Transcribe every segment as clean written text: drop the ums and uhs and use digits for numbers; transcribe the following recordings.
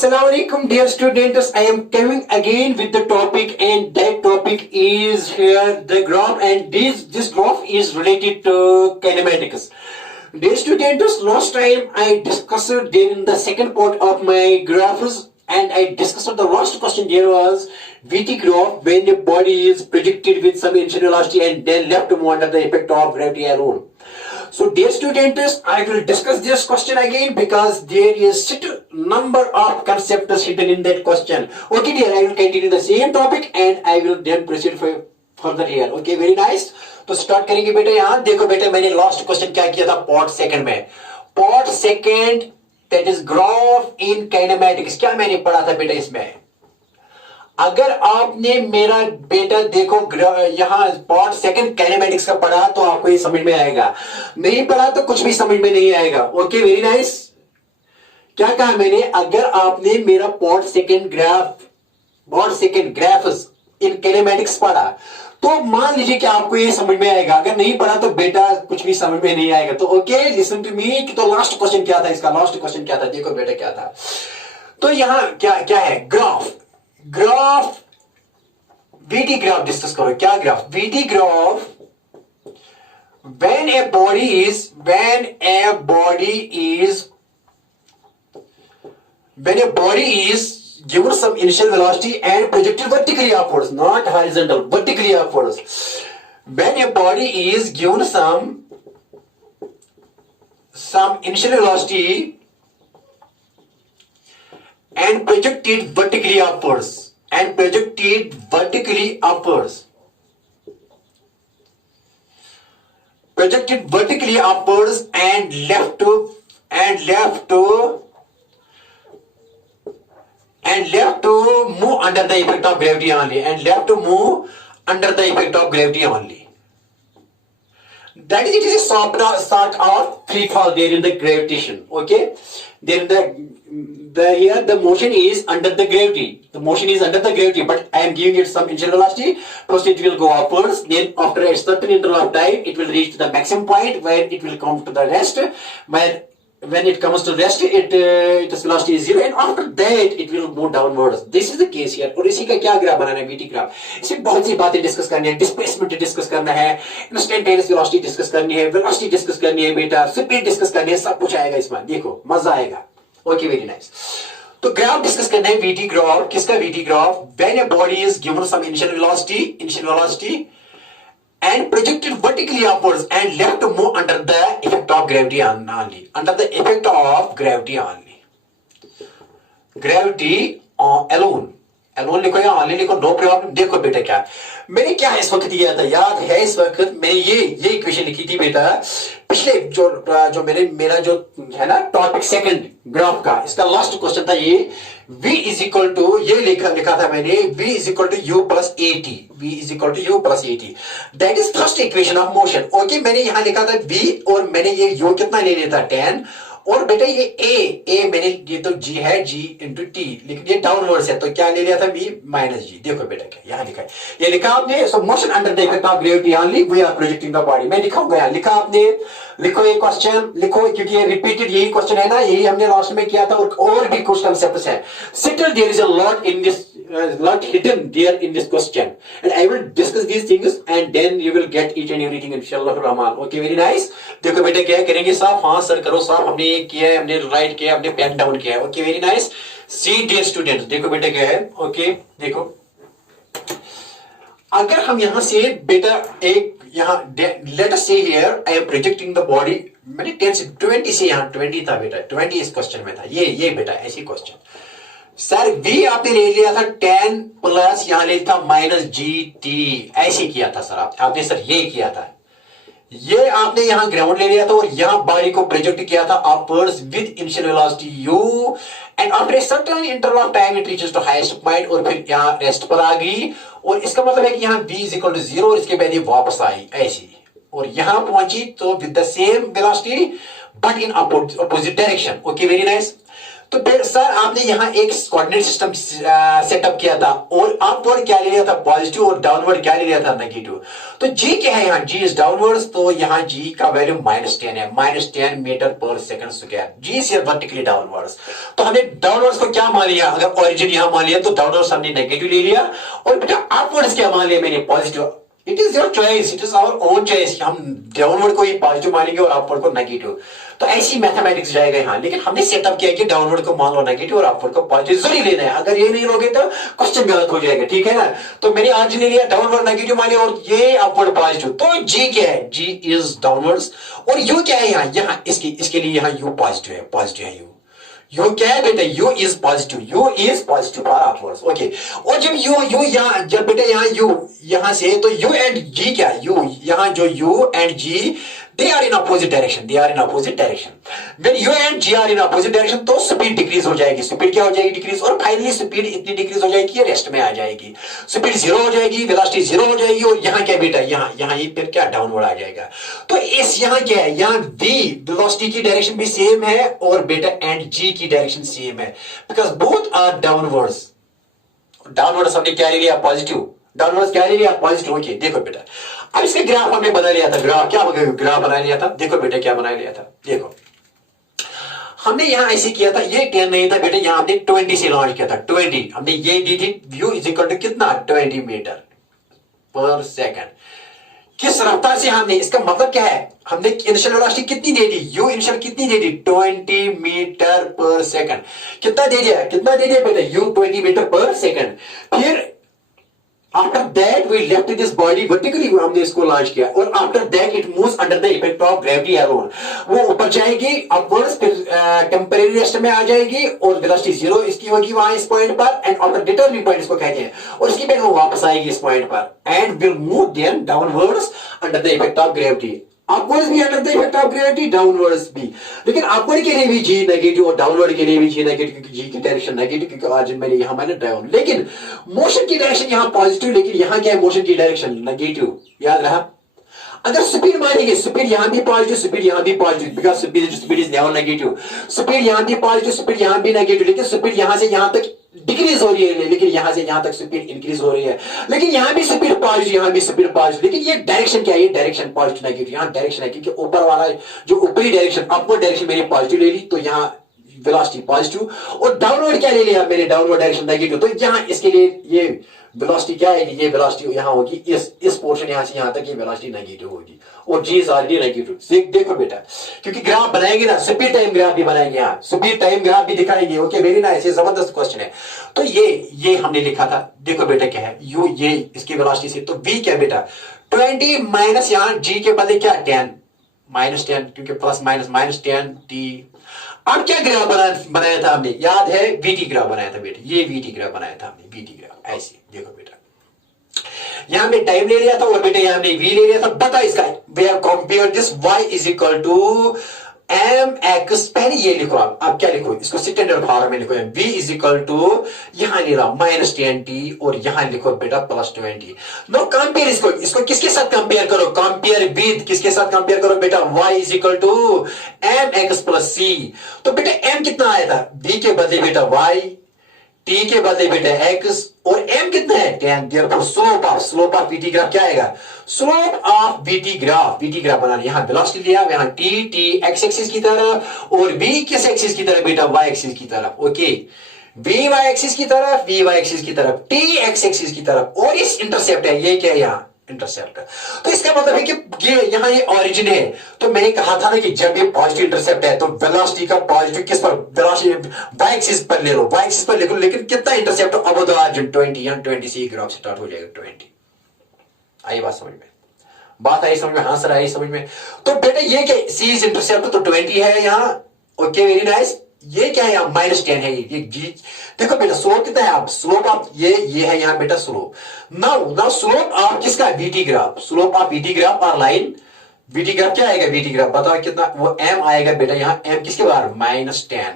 Assalamu alaikum, dear students. I am coming again with the topic, and that topic is here the graph, and this graph is related to kinematics. Dear students, last time I discussed in the second part of my graphs, and I discussed the last question there was VT graph when the body is projected with some initial velocity and then left to move under the effect of gravity alone. So dear students, I will discuss this question again because there is certain number of concepts hidden in that question. Okay dear, I will continue the same topic and I will then proceed further here. Okay, very nice. तो start करेंगे बेटा. यहाँ देखो बेटा, मैंने last question क्या किया था पार्ट सेकंड में. Part second that is graph in kinematics. क्या मैंने पढ़ा था बेटा इसमें? अगर आपने मेरा बेटा देखो यहाँ पार्ट सेकंड काइनेमैटिक्स का पढ़ा तो आपको ये समझ में आएगा. नहीं पढ़ा तो कुछ भी समझ में नहीं आएगा. Okay, very nice. क्या कहा मैंने? अगर आपने मेरा पार्ट सेकंड ग्राफ्स इन काइनेमैटिक्स पढ़ा तो मान लीजिए कि आपको ये समझ में आएगा. अगर नहीं पढ़ा तो बेटा कुछ भी समझ में नहीं आएगा. तो ओके, लिसन टू मी. तो लास्ट क्वेश्चन क्या था इसका? लास्ट क्वेश्चन क्या था? देखो बेटा क्या था. तो यहां क्या है? ग्राफ VT ग्राफ डिस्कस करो. क्या graph? VT graph when a body is given some initial velocity and projected vertically upwards, not horizontal, vertically upwards. When a body is given some initial velocity and projected vertically upwards, and left to move under the effect of gravity only, that is, it is a sort of free fall there in the gravitation. Okay, then here the motion is under the gravity. But I am giving it some initial velocity. First it will go upwards, then after a certain interval of time it will reach to the maximum point where it will come to the rest. When it comes to rest, its velocity is 0, and after that it will move downwards. This is the case here. और इसी का क्या graph बनाना है? VT graph. इसमें बहुत सी बातें discuss करनी है. डिस्प्लेसमेंट डिस्कस करना है, इंस्टेंटेनियस वेलोसिटी डिस्कस करनी है, वेलोसिटी डिस्कस करनी है बेटा, स्पीड डिस्कस करनी है. सब कुछ आएगा इसमें. देखो मजा आएगा. Okay, very nice. तो ग्राफ डिस्कस करना है. VT graph. किसका VT graph? When a body is given some initial velocity and projected vertically upwards and left to move under the effect of gravity only. Gravity alone लिखो या only लिखो, no problem. देखो बेटा क्या मैंने क्या इस वक्त किया था, याद है? इस वक्त मैंने ये इक्वेशन लिखी थी बेटा पिछले जो मेरा जो है ना टॉपिक सेकंड ग्राफ का, इसका लास्ट क्वेश्चन था ये. V इज इक्वल टू, ये लिखा था मैंने, V is equal to U plus AT. That is first equation of motion. Okay, मैंने यहां लिखा था V और मैंने ये U कितना ले लिया था? 10. और बेटा ये A मैंने, ये तो G है, G इंटू T, लेकिन ये डाउनवर्ड्स है तो क्या ले लिया था? B minus G. देखो बेटा क्या यहाँ लिखा है, ये लिखा आपने. So motion under the effect of gravity only we are projecting the body. मैं लिखाऊंगा यहाँ, लिखा आपने. लिखो ये क्वेश्चन, लिखो, क्योंकि ये रिपीटेड यही क्वेश्चन है ना, यही हमने लास्ट में किया था. और भी कुछ कंसेप्ट्स हैं. Still there is a lot hidden there in this question, and I will discuss these things and then you will get each and everything inshallah rahman. Okay, very nice. देखो बेटा क्या करेंगे? साफ, हाँ सर करो साफ. हमने ये किया है, हमने राइट किया, हमने पेन डाउन किया है. Okay, very nice. See dear students, देखो बेटा क्या है. ओके, देखो अगर हम यहां से बेटा एक यहां लेट अस से here I am projecting the body. मैंने 10 से 20 से यहां 20 था बेटा, 20 इस क्वेश्चन में था. ये बेटा ऐसी क्वेश्चन. सर V आपने ले लिया था 10 प्लस यहां ले था माइनस GT. ऐसे किया था सर आपने सर ये किया था. ये आपने यहां ग्राउंड ले लिया था और यहां बॉडी को प्रोजेक्ट किया था upwards with initial velocity U, and after a certain interval of time it reaches to highest point, और फिर यहां रेस्ट पर आ गई. और इसका मतलब है कि यहां V इज इक्वल टू 0 और इसके बाद ये वापस आई ऐसी, और यहां पहुंची तो with the same velocity but in opposite direction. Okay, very nice. तो फिर सर आपने यहाँ एक कोऑर्डिनेट सिस्टम सेटअप किया था और अपवर्ड क्या ले लिया था पॉजिटिव और डाउनवर्ड क्या ले लिया था नेगेटिव। तो जी क्या है यहाँ, जी इज डाउनवर्ड्स, तो यहाँ जी का वैल्यू -10 है, -10 metre per second square. G is vertically downwards. तो हमने डाउनवर्ड्स को क्या मान लिया, अगर ओरिजिन यहां मान लिया तो डाउनवर्ड्स हमने नेगेटिव ले लिया, और बेटा अपवर्ड्स क्या मान लिया मैंने positive. It is your choice, it is our own choice, हम डाउनवर्ड को ही पॉजिटिव मानेंगे और अपवर्ड को नेगेटिव। तो ऐसी मैथमेटिक्स जाएगा यहाँ, लेकिन हमने सेटअप किया कि डाउनवर्ड को मान लो नेगेटिव और अपवर्ड को पॉजिटिव जरूर लेना है। अगर ये नहीं लोगे तो क्वेश्चन गलत हो जाएगा, ठीक है ना। तो मैंने आज ले लिया डाउनवर्ड नेगेटिव माने और ये अपवर्ड पॉजिटिव। तो जी क्या है, जी इज डाउनवर्ड्स, और यू क्या है यहाँ, यहाँ इसके लिए यहाँ यू पॉजिटिव है, पॉजिटिव है यू। यू क्या है बेटा, you is positive, you is positive for upwards, okay. और जब यू यहाँ, जब बेटा यहाँ यू यहाँ से, तो यू एंड जी क्या, यू यहाँ जो u and g they are in opposite direction, they are in opposite direction. When you and g are in opposite direction तो स्पीड डिक्रीज हो जाएगी, स्पीड क्या हो जाएगी डिक्रीज, और फाइनली स्पीड इतनी डिक्रीज हो जाएगी कि रेस्ट में आ जाएगी, स्पीड 0 हो जाएगी, वेलोसिटी 0 हो जाएगी, और यहाँ क्या बेटा, यहाँ ये फिर क्या डाउनवर्ड आ जाएगा। तो इस यहाँ क्या है, यहाँ v वेलोसिटी की डायरेक्शन भी सेम है और बेटा एंड g की डायरेक्शन सेम है, because both are downwards. Downwards हमने क्या ले लिया पॉजिटिव, डाउनवर्ड्स क्या ले लिया पॉजिटिव, ओके। देखो बेटा अब इसके ग्राफ हमने बना लिया था, ग्राफ क्या ग्राफ बना लिया था, देखो बेटा क्या बना लिया था, देखो हमने यहां ऐसे किया था, ये 10 नहीं था बेटा, यहां हमने 20 से लॉन्च किया था, 20 हमने ये दी थी, व्यू इज इक्वल टू कितना 20 मीटर पर सेकंड। किस रफ्तार से हमने, इसका मतलब क्या है, हमने इनिशियल वेलोसिटी कितनी दे दी, यू इनिशियल कितनी दे दी 20 मीटर पर सेकंड। कितना दे दिया बेटा, यू 20 मीटर पर सेकंड। फिर after that we left this body vertically, हमने इसको लॉन्च किया, और after that it moves under the effect of gravity alone, वो ऊपर जाएगी अपवर्ड्स, फिर टेंपरेरी रेस्ट में आ जाएगी, और वेलोसिटी 0 इसकी होगी वहां इस पॉइंट पर, and on the determinate point इसको कहते हैं, और इसके बाद वो वापस आएगी इस पॉइंट पर, and will move then downwards under the effect of gravity. Upwards भी under the effect of gravity, downwards भी, लेकिन अपवर्ड के लिए भी जी नेगेटिव और डाउनवर्ड के लिए भी जी नेगेटिव, क्योंकि जी की डायरेक्शन नेगेटिव, क्योंकि आज मैंने यहां मैंने डाउन, लेकिन मोशन की डायरेक्शन यहां पॉजिटिव, लेकिन यहां क्या है मोशन की डायरेक्शन नेगेटिव, याद रहा। अगर स्पीड मानेंगे, स्पीड यहां भी पॉजिटिव, स्पीड यहां भी positive, because speed is never negative, speed यहां भी पॉजिटिव, स्पीड यहां भी नेगेटिव, लेकिन स्पीड यहां से यहां तक डिक्रीज हो रही है, लेकिन यहां से यहां तक स्पीड इंक्रीज हो रही है, लेकिन यहां भी स्पीड पॉजिटिव, यहां भी स्पीड पॉजिटिव, लेकिन ये डायरेक्शन क्या है, ये डायरेक्शन पॉजिटिव नेगेटिव, यहां डायरेक्शन है, क्योंकि ऊपर वाला जो ऊपरी डायरेक्शन अपवर्ड डायरेक्शन मैंने पॉजिटिव ले ली, तो यहां वेलोसिटी पॉजिटिव, और डाउनवर्ड क्या ले लिया मैंने, डाउनवर्ड डायरेक्शन नेगेटिव, तो यहां इसके लिए ये वेलोसिटी क्या है, ये वेलोसिटी यहां होगी, इस पोर्शन यहां से यहां तक ये वेलोसिटी नेगेटिव होगी, और जी इज ऑलरेडी नेगेटिव। देखो बेटा, क्योंकि ग्राफ बनाएंगे ना, स्पीड टाइम ग्राफ भी बनाएंगे, यहाँ स्पीड टाइम ग्राफ भी दिखाएंगे, ओके वेरी नाइस, ये जबरदस्त क्वेश्चन है। तो ये हमने लिखा था, देखो बेटा क्या है, यू ये इसकी वेलोसिटी से, तो v क्या बेटा 20 माइनस यहाँ g के बदले क्या 10 -10, क्योंकि प्लस माइनस -10 t। अब क्या ग्राफ बनाया था हमने, याद है वीटी ग्राफ बनाया था बेटा, ये वीटी ग्राफ बनाया था हमने, वीटी ग्राफ ऐसे देखो बेटा, यहां हमने टाइम ले लिया था और बेटा यहां हमने वी ले लिया था। बता इसका, we have compare this y is equal to M x, पहले ये लिखो आप क्या लिखो, इसको स्टैंडर्ड फॉर्म में लिखो, v इज इक्वल टू यहां ले रहा -10t और यहां लिखो बेटा +20। नो कंपेयर इसको किसके साथ कंपेयर करो, कंपेयर विद किसके साथ कंपेयर करो बेटा, y is equal to M x plus C. तो बेटा m कितना आया था, v के बदले बेटा y, t के बदले बेटा x, और m कितना है 10, therefore slope of vt graph क्या आएगा, स्लोप ऑफ vt ग्राफ बनाना, यहां वेलोसिटी लिया, यहां t x एक्सिस की तरफ और v किस एक्सिस की तरफ बेटा, y एक्सिस की तरफ, ओके v y एक्सिस की तरफ, v y एक्सिस की तरफ, t x एक्सिस की तरफ, और इस इंटरसेप्ट है, ये क्या है यहां इंटरसेप्ट। तो इसका मतलब है कि ये यहां ये ऑरिजिन है, तो मैंने कहा था ना कि जब ये पॉजिटिव इंटरसेप्ट है तो वेलोसिटी का पॉजिटिव किस पर, वेलोसिटी y एक्सिस पर ले लो, y एक्सिस पर लिखो, लेकिन कितना इंटरसेप्ट अब द ऑरिजिन 20, यहां 20 से ग्राफ स्टार्ट हो जाएगा 20। आई बात समझ में, बात आई समझ में, हाँ सर आई समझ में। तो बेटा ये क्या, c इज इंटरसेप्ट तो 20 है यहां, ओके वेरी नाइस। ये क्या है यहाँ -10 है, ये जी देखो बेटा स्लोप कितना है, आप स्लोप आप ये है यहाँ बेटा स्लोप, नाउ स्लोप आप किसका, VT graph, slope of VT graph और लाइन वीटी ग्राफ क्या आएगा, वीटी ग्राफ बताओ कितना, वो m आएगा बेटा, यहाँ m किसके बाहर -10,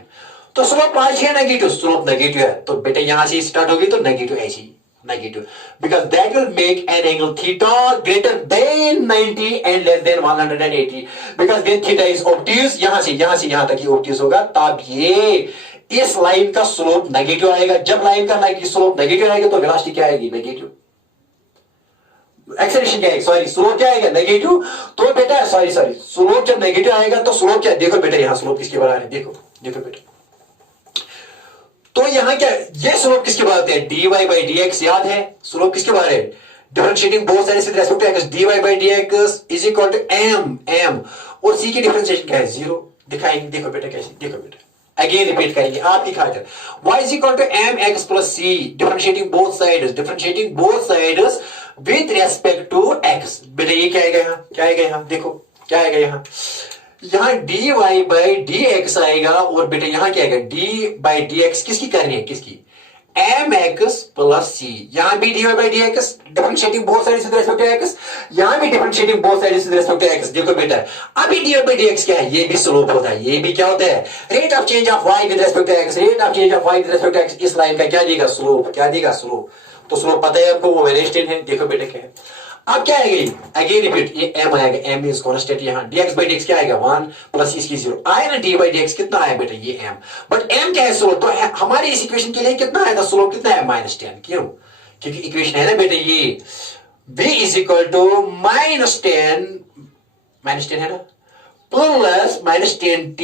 तो स्लोप आज है नेगेटिव, स्लोप नेगेटिव है, तो बेटा यहां से स्टार्ट होगी तो नेगेटिव ऐसी negative, because that will make an angle theta greater than 90 and less than 180, because when theta is obtuse, यहां से यहां तक ही obtuse होगा, तब ये इस लाइन का स्लोप नेगेटिव आएगा। जब लाइन का स्लोप नेगेटिव आएगा तो वेलोसिटी क्या आएगी? नेगेटिव। एक्सेलरेशन क्या आएगी? सॉरी, स्लोप क्या आएगा? नेगेटिव। तो बेटा सॉरी स्लोप जब नेगेटिव आएगा तो स्लोप क्या? देखो बेटा यहां स्लोप किसके बराबर है? देखो देखो बेटा, तो यहां क्या, ये स्लोप किसके बराबर है? dy by d x. याद है स्लोप किसके बराबर है? Differentiating both sides with respect to x, dy by d x is equal to m। और c की डिफरेंशिएशन क्या है? 0। दिखाएंगे, देखो बेटा कैसे, देखो बेटा अगेन रिपीट करेंगे आपकी खातिर। y is equal to M x plus c, differentiating both sides with respect to x। बेटा ये क्या आएगा यहां? क्या आएगा यहां? देखो क्या आएगा यहां? यहां dy बाई डी एक्स आएगा, और बेटा यहां क्या आएगा? d बाई डी एक्स किसकी करनी है? किसकी? mx plus c. यहां भी dy by d x differentiating both sides with respect to x, यहां भी differentiating both sides with respect to x। देखो बेटा अभी dy बाई डी एक्स क्या है? ये भी स्लोप होता है। ये भी क्या होता है? Rate of change of y with respect to x, rate of change of y with respect to x। इस लाइन का क्या देगा? स्लोप। क्या देगा? स्लोप। तो स्लोप पता है आपको, वो -10 है। देखो बेटा क्या है, अब क्या आएगा? अगेन रिपीट, ये m आएगा, m इज कांस्टेंट। यहां dx बाई dx क्या आएगा? 1 प्लस इसकी 0 आया ना। d बाई dx कितना आया बेटा? ये m। बट m क्या है? स्लोप। तो हमारी इस इक्वेशन के लिए कितना आया था? स्लोप कितना है? -10। क्यों? क्योंकि इक्वेशन है ना बेटा ये v इज इक्वल टू -10 है ना, plus -10t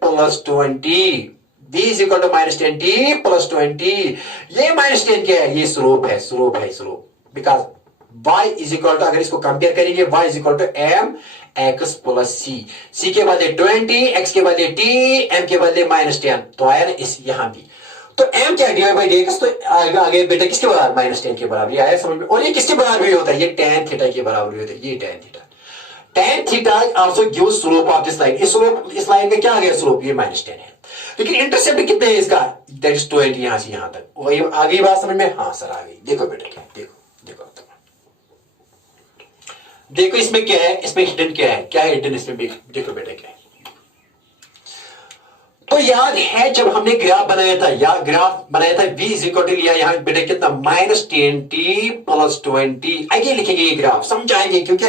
plus 20। v is equal to -10t plus 20। ये -10 क्या है? ये स्लोप है, स्लोप है, slope. Because y is equal to, अगर इसको कंपेयर करेंगे, y is equal to m x plus c के बदले 20, x के बदले t, m के बदले -10। तो आया ना इस यहां भी। तो m क्या है? dy by dx। तो आगे बेटा किसके बराबर? -10 के बराबर। ये आया समझ में? और ये किसके बराबर भी होता है? ये tan थीटा के बराबर भी होता है। ये tan theta also gives slope of this line. इस लाइन का क्या आ गया? स्लोप। ये -10 है। लेकिन इंटरसेप्ट कितने है इसका? That is 20। यहां से यहां तक। और आ गई बात समझ में? हाँ सर आ गई। देखो बेटा क्या, देखो देखो इसमें क्या है? इसमें हिडन क्या है? क्या है हिडन इसमें? देखो बेटा क्या है। तो याद है जब हमने ग्राफ बनाया था, v इज इक्वल टू लिया यहां बेटा कितना? -10t plus 20। आगे लिखेंगे ये ग्राफ, समझाएंगे, क्योंकि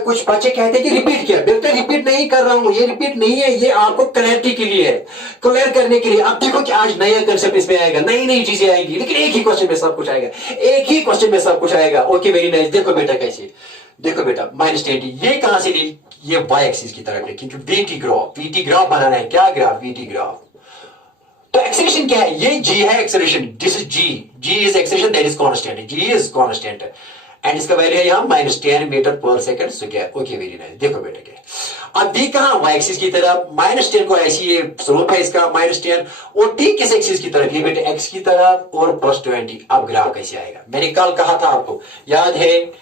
कुछ बच्चे कहते हैं कि रिपीट किया। बिल्कुल रिपीट नहीं कर रहा हूं, ये रिपीट नहीं है, ये आपको क्लैरिटी के लिए है, क्लियर करने के लिए। अब देखो कि आज नया कंसेप्ट इसमें आएगा, नई चीजें आएंगी, लेकिन एक ही क्वेश्चन में सब कुछ आएगा, एक ही क्वेश्चन में सब कुछ आएगा। Okay very nice. देखो बेटा कैसे, देखो बेटा -10t ये कहां से ली? ये y एक्सिस की तरफ है, क्योंकि vt ग्राफ बनाना है। क्या ग्राफ? vt graph. तो एक्सेलरेशन क्या है? ये g है acceleration, this is g is acceleration, that is constant, g is constant, and इसका वैल्यू है यहां -10 metre per second square. Okay very nice. देखो बेटा क्या, अब v कहां? y एक्सिस की तरफ, -10 को ऐसी, ये स्लोप है इसका -10, और t किस एक्सिस की तरफ? ये बेटा x की तरफ, और प्लस 20। अब ग्राफ कैसे आएगा? मैंने कल कहा था आपको, याद है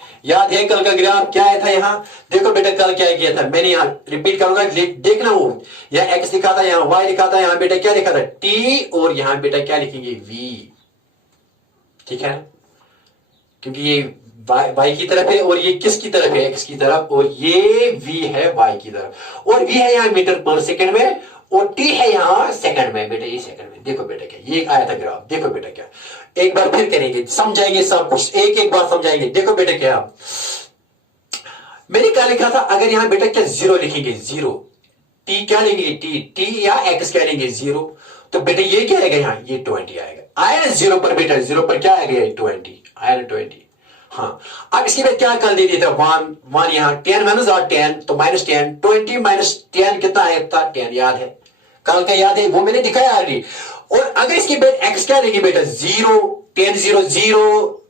कल का ग्राफ क्या आया था यहां? देखो बेटा कल क्या किया था मैंने, यहां रिपीट करूंगा, देखना। वो यहां x लिखा था, यहां y लिखा था, यहां बेटा क्या लिखा था? t, और यहां बेटा क्या लिखेंगे? v। ठीक है, क्योंकि ये y की तरफ है, और ये किसकी तरफ है? x की तरफ, और ये v है y की तरफ, और v है यहां मीटर पर सेकंड में, और t है यहां सेकंड में। बेटा ये सेकंड में। देखो बेटा क्या, ये आया था ग्राफ। देखो बेटा क्या, एक बार फिर करेंगे, समझाएंगे सब कुछ, एक बार समझाएंगे। देखो बेटा क्या, मैंने क्या लिखा था? अगर यहां बेटा क्या 0 लिखेंगे, 0, t क्या लेंगे? t या x क्या लेंगे? 0। तो बेटा ये क्या आएगा यहां? ये 20 आएगा। आया ना 0 पर बेटा, 0 पर क्या आएगा? 20 आया ना 20। हाँ, अब इसके बाद क्या कर दे देता? 1 यहां 10 माइनस 10 तो -10, 20 -10 कितना आया था? 10। याद है कल का? याद है, वो मैंने दिखाया ऑलरेडी। और अगर इसके बाद x क्या लेंगे बेटा? 0, 10 0 0,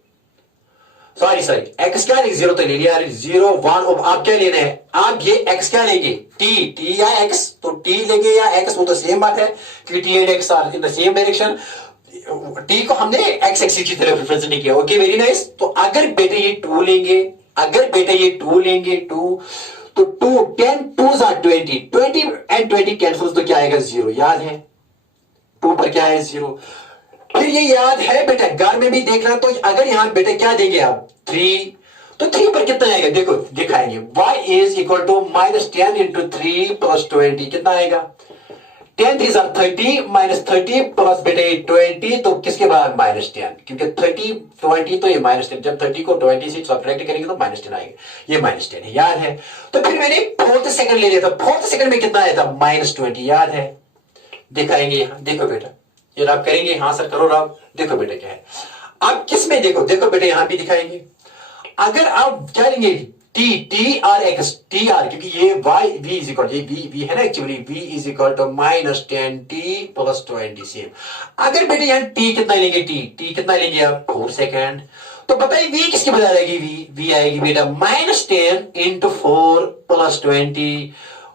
सॉरी x क्या लेंगे? 0 तो ले लिया, 0 1। और आप क्या लेना है? आप ये x क्या लेंगे? t या x? तो t लेंगे या x, वो तो सेम बात है, क्योंकि t and x are in the same direction. t को हमने x एक्सिस की तरफ रिप्रेजेंट किया। Okay very nice. तो अगर बेटा ये 2 लेंगे, 2, तो 10 2s are 20 एंड 20 कैंसिल, तो क्या आएगा? 0। याद है 2 पर क्या है? 0। फिर ये याद है बेटा, घर में भी देखना। तो अगर यहां बेटा क्या देंगे आप? 3, तो 3 पर कितना आएगा? देखो दिखाएंगे, y is equal to -10 into 3 plus 20। कितना आएगा? 10 3 30 -30 प्लस बेटे 20, तो किसके बाद? -10, क्योंकि 30 20 तो ये -10, जब 30 को 20 से सब्ट्रैक्ट करेंगे तो -10 आएगा। ये -10 है, याद है। तो फिर मैंने 4th सेकंड ले लिया था, 4th सेकंड में कितना आया था? -20। याद है दिखाएंगे यहाँ, देखो बेटा ये रब करेंगे, हाँ सर करो रब, देखो बेटा क्या है। अब किस में देखो, देखो बेटा यहां भी दिखाएंगे। अगर आप क्या लेंगे t r x, t r, क्योंकि ये वाई वी इज इक्वल, ये वी है ना actually, v is equal to -10 t plus 20 same. अगर बेटे यहाँ टी कितना लेंगे, टी कितना लेंगे आप 4 सेकेंड, तो बताइए वी किसकी बजा आएगी, वी आएगी बेटा -10 इंटू 4 प्लस 20,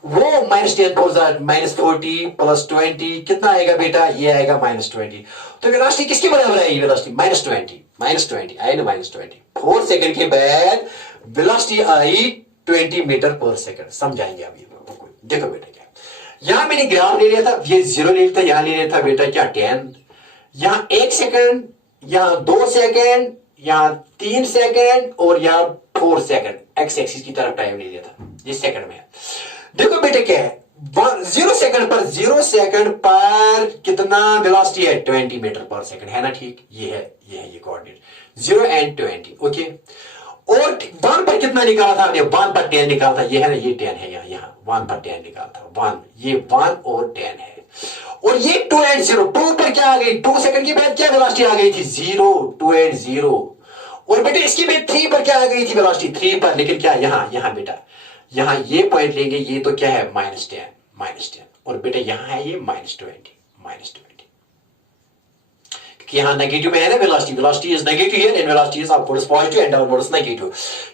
वो -10 -40 प्लस 20 कितना आएगा बेटा, ये आएगा -20। तो वेलोसिटी किसके बराबर आएगी, वेलोसिटी -20 आई ना, -20 4 सेकंड के बाद वेलोसिटी आई 20 मीटर पर सेकंड। समझाएंगे अभी, देखो बेटा क्या, यहां मैंने ग्राफ ले लिया था, ये 0 ले लिया था, यहां ले लिया था बेटा क्या 10, यहां 1 सेकंड, यहां 2 सेकंड, यहां 3 सेकंड और यहां 4 सेकंड एक्स एक्सिस की तरफ टाइम ले लिया था, ये सेकंड में है। देखो बेटे क्या है, 0 सेकंड पर कितना वेलोसिटी है 20 मीटर पर सेकंड, है ना, ठीक, ये है ये कोऑर्डिनेट 0 एंड 20, ओके। और 1 पर कितना निकाला था हमने, 1 पर 10 निकाला था, ये है ना, ये 10 है, यहाँ 1 पर 10 निकाला था, 1, ये 1 और 10 है। और ये 2 एंड 0, 2 पर क्या आ गई, 2 सेकंड के बाद क्या वेलोसिटी आ गई थी 0, 2 एंड 0। और बेटे इसके बाद 3 पर क्या आ गई थी वेलोसिटी, 3 पर, लेकिन क्या यहाँ बेटा, यहां ये पॉइंट लेंगे, ये तो क्या है -10, और बेटा यहां है ये -20, क्योंकि यहां नेगेटिव में है ना velocity is negative here and velocity is upwards positive and downwards negative,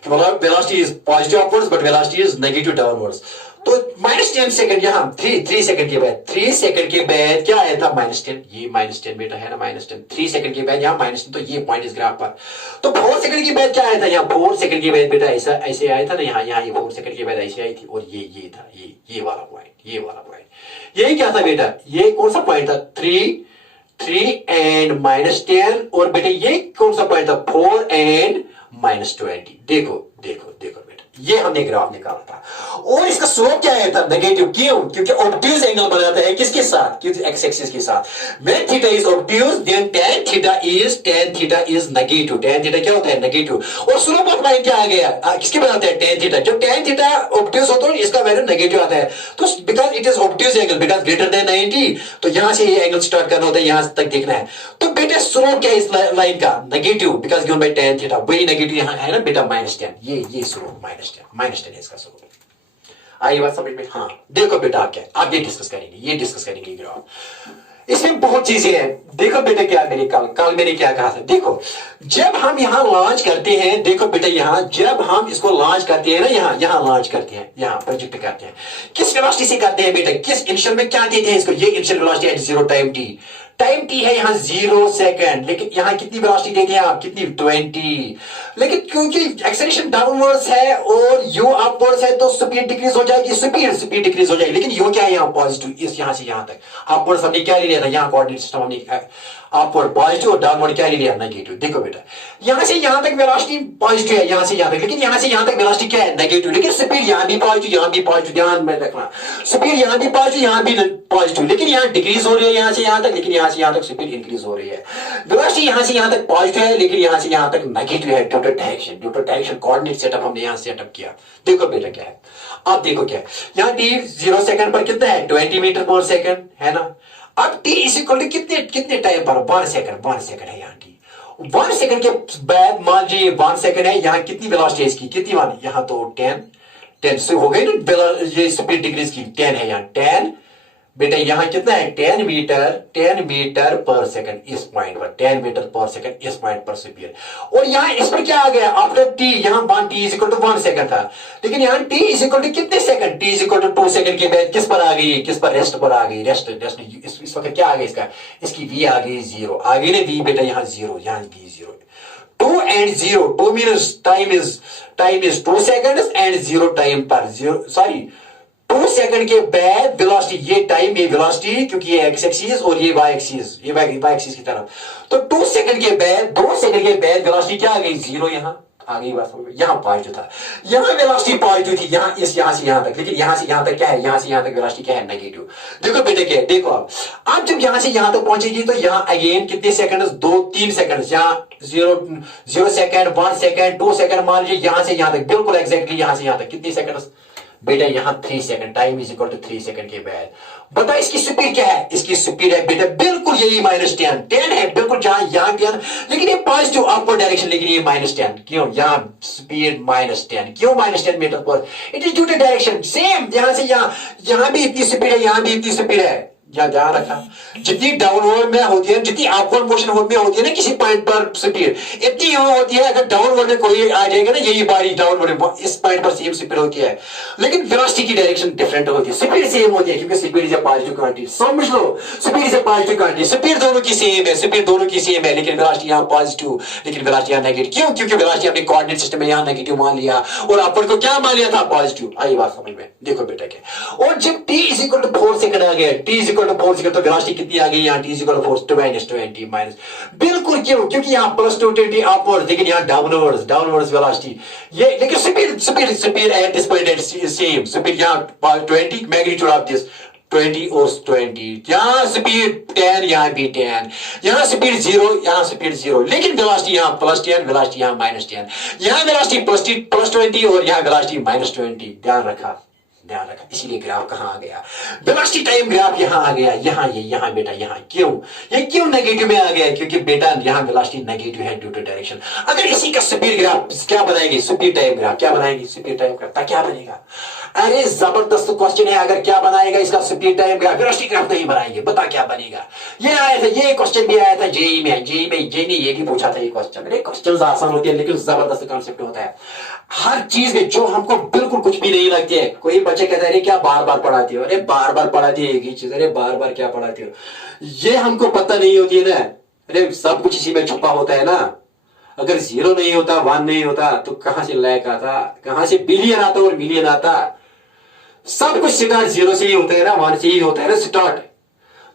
मतलब velocity is positive upwards but velocity is negative downwards. तो -10 सेकंड, यहां 3 सेकंड के बाद, 3 सेकंड के बाद क्या आया था -10, ये -10 बेटा है ना, -10, 3 सेकंड के बाद यहां -10, तो ये पॉइंट इस ग्राफ पर। तो 4 सेकंड के बाद क्या आया था, यहाँ 4 सेकंड के बाद बेटा ऐसा ऐसे आया था ना, यहाँ ये 4 सेकंड के बाद ऐसे आई थी, और ये था ये वाला पॉइंट, यही क्या था बेटा, ये कौन सा पॉइंट था, 3 एंड -10, और बेटे ये कौन सा पॉइंट था, 4 एंड -20। देखो बेटा, ये हमने ग्राफ निकाला था, और इसका स्लोप क्या आया था, नेगेटिव, क्यों, क्योंकि ऑब्ट्यूज एंगल बनाता है किसके साथ, एक्स एक्सिस के साथ। When theta is obtuse then tan theta is negative, tan theta क्या होता है, नेगेटिव। और स्लोप ऑफ लाइन क्या आ गया, किसके बनाते हैं, tan थीटा। जब tan थीटा ऑब्ट्यूज होता है इसका वैल्यू नेगेटिव आता है, तो because it is obtuse angle, because greater than 90, तो यहां से ये एंगल स्टार्ट करना होता है, यहां तक देखना है। तो बेटा स्लोप क्या है इस लाइन का, negative, because given by tan theta, वही नेगेटिव यहां है ना बेटा, -10, ये स्लोप -10 है इसका स्लोप। आई बात समझ में, हाँ। देखो बेटा क्या, आप ये डिस्कस करेंगे ग्राफ, इसमें बहुत चीजें हैं। देखो बेटा क्या, मैंने कल मैंने क्या कहा था, देखो जब हम यहां लॉन्च करते हैं, देखो बेटा यहां जब हम इसको लॉन्च करते हैं ना, यहां लॉन्च करते हैं, यहां प्रोजेक्ट करते हैं, किस वेलोसिटी से करते हैं बेटा, किस इनिशियल में क्या देते हैं इसको, ये इनिशियल वेलोसिटी है 0 टाइम टी है यहाँ 0 सेकंड, लेकिन यहाँ कितनी वेलोसिटी देते हैं आप, कितनी 20, लेकिन क्योंकि एक्सेलरेशन डाउनवर्ड्स है और यू अपवर्ड्स है, तो स्पीड डिक्रीज हो जाएगी, स्पीड डिक्रीज हो जाएगी, लेकिन यू क्या है यहाँ पॉजिटिव, इस यहाँ से यहाँ तक अपवर्ड्स हमने क्या ले लिया था, यहाँ कोऑर्डिनेट सिस्टम हमने अपवर्ड पॉजिटिव और डाउनवर्ड क्या ले लिया, नेगेटिव। देखो बेटा यहां से यहां तक वेलोसिटी पॉजिटिव है, यहां से यहां तक, लेकिन यहां से यहां तक वेलोसिटी क्या है, नेगेटिव, लेकिन स्पीड यहां भी पॉजिटिव, यहां भी पॉजिटिव, ध्यान में रखना, स्पीड यहां भी पॉजिटिव, यहां भी पॉजिटिव, लेकिन यहां डिक्रीज हो रही है यहां से यहां तक, लेकिन यहां से यहां तक स्पीड इंक्रीज हो रही है। वेलोसिटी यहां से यहां तक पॉजिटिव है, लेकिन यहां से यहां तक नेगेटिव है, due to direction coordinate setup हमने यहां सेटअप किया। देखो बेटा क्या है, आप देखो क्या है, यहां टी 0 सेकंड पर कितना है, 20 मीटर पर सेकंड, है ना। अब टी इज इक्वल टू कितने टाइम पर, 1 सेकंड है यहाँ टी। 1 सेकंड के बाद मान लीजिए 1 सेकंड है, यहाँ कितनी वेलोसिटी है इसकी, कितनी वन, यहाँ तो 10 से हो गई ना, ये स्पीड डिक्रीज की 10 है यहाँ, 10 बेटा यहाँ कितना है 10 मीटर पर सेकंड इस पॉइंट पर, 10 मीटर पर सेकंड इस पॉइंट पर स्पीड। और यहाँ इस पर क्या आ गया आफ्टर टी, यहाँ 1 t is equal to 1 second था, लेकिन यहाँ टी इज इक्वल टू कितने second, t is equal to 2 second के बाद किस पर आ गई, किस पर, रेस्ट पर आ गई, रेस्ट इस वक्त क्या आ गया इसका, इसकी वी आ गई 0, आ गई ना वी बेटा यहाँ 0, यहाँ we 0, 2 and 0, 2 means time is 2 seconds and 0 time पर 2 सेकंड के बाद वेलोसिटी, ये टाइम, ये वेलोसिटी, क्योंकि ये एक्स एक्सिस और ये वाई एक्सिस, ये वाई एक्सिस की तरफ, तो 2 सेकंड के बाद वेलोसिटी क्या आ गई 0, यहाँ आ गई बात, यहाँ पॉजिटिव था, यहाँ वेलोसिटी पॉजिटिव थी, यहाँ से यहाँ तक, लेकिन यहाँ से यहाँ तक क्या है, यहाँ से यहाँ तक वेलोसिटी क्या है, नेगेटिव। देखो बेटे क्या है, देखो आप जब यहाँ से यहाँ तक पहुंचेगी तो यहाँ अगेन कितने सेकंड, 2-3 सेकंड, यहाँ 0 सेकंड, 1 सेकंड, 2 सेकंड, मान लीजिए यहाँ से यहाँ तक बिल्कुल एग्जैक्टली यहाँ से यहाँ तक कितनी सेकंड, बेटा यहाँ 3 seconds, time is equal to 3 seconds के बाद। बता इसकी स्पीड क्या है? इसकी स्पीड है बेटा बिल्कुल यही -10, 10 है बिल्कुल, जहां यहाँ 10, लेकिन ये पॉजिटिव अपवर्ड डायरेक्शन, लेकिन ये -10 क्यों? यहाँ स्पीड -10 क्यों? -10 metre per, it is due to direction. Same यहां से यहाँ भी इतनी स्पीड है, यहाँ भी इतनी स्पीड है, जहां रखा। जितनी डाउनवर्ड में होती है, जितनी अपवर्ड मोशन में होती है ना किसी पॉइंट पर स्पीड, इतनी होती है अगर डाउनवर्ड में कोई आ जाएगा ना, यही बारी डाउनवर्ड इस पॉइंट पर सेम स्पीड होती है, लेकिन वेलोसिटी की डायरेक्शन डिफरेंट होती है। स्पीड सेम होती है क्योंकि speed is a positive quantity, समझ लो, speed is a positive quantity, speed दोनों की सेम है, स्पीड दोनों की सेम है, लेकिन वेलोसिटी यहाँ पॉजिटिव, लेकिन वेलोसिटी यहाँ नेगेटिव। क्यों? क्योंकि वेलोसिटी अपने कोऑर्डिनेट सिस्टम में यहाँ नेगेटिव मान लिया और अपवर्ड को क्या मान लिया था? पॉजिटिव। आई बात समझ में? देखो बेटा क्या, और जब t is equal to 4 second आ गया, t is equal to 4 second, तो कितनी आ गई यहाँ? t is equal to 4 minus, बिल्कुल क्यों? क्योंकि यहाँ +220 अपवर्ड, लेकिन यहाँ डाउनवर्ड्स वेलोसिटी ये, लेकिन speed at this point at same speed, यहाँ 20 मैग्नीट्यूड ऑफ दिस 20 और 20, यहाँ स्पीड 10, यहाँ भी 10, यहाँ स्पीड 0, यहाँ स्पीड 0, लेकिन वेलोसिटी यहाँ +10, वेलोसिटी यहाँ -10, यहाँ वेलोसिटी +20 और यहाँ वेलोसिटी -20। ध्यान रखा। इसीलिए ग्राफ कहां आ गया? वेलोसिटी टाइम ग्राफ यहां आ गया, यहाँ बेटा, यहाँ क्यों? ये क्यों नेगेटिव में आ गया? क्योंकि बेटा यहाँ वेलोसिटी नेगेटिव है ड्यू टू डायरेक्शन। अगर इसी का स्पीड ग्राफ क्या बनाएंगे? स्पीड टाइम ग्राफ क्या बनाएंगे? स्पीड टाइम ग्राफ क्या बनेगा? अरे जबरदस्त क्वेश्चन है। अगर क्या बनाएगा इसका speed time graph? Velocity graph नहीं बनाएंगे, बता क्या बनेगा? ये आया था, ये क्वेश्चन भी आया था जेई ने ये भी पूछा था ये क्वेश्चन। अरे क्वेश्चन आसान होते हैं लेकिन जबरदस्त कॉन्सेप्ट होता है हर चीज में, जो हमको बिल्कुल कुछ भी नहीं लगती है। कोई बच्चे कहते हैं क्या बार बार पढ़ाती हो? अरे बार बार पढ़ाती है एक ही चीज, अरे बार बार क्या पढ़ाती हो? ये हमको पता नहीं होती है ना। अरे सब कुछ इसी में छुपा होता है ना। अगर 0 नहीं होता, 1 नहीं होता, तो कहां से लैक आता, कहां से बिलियन आता और मिलियन आता? सब कुछ स्टार्ट 0 से ही होता है ना, 1 से ही होता है ना स्टार्ट।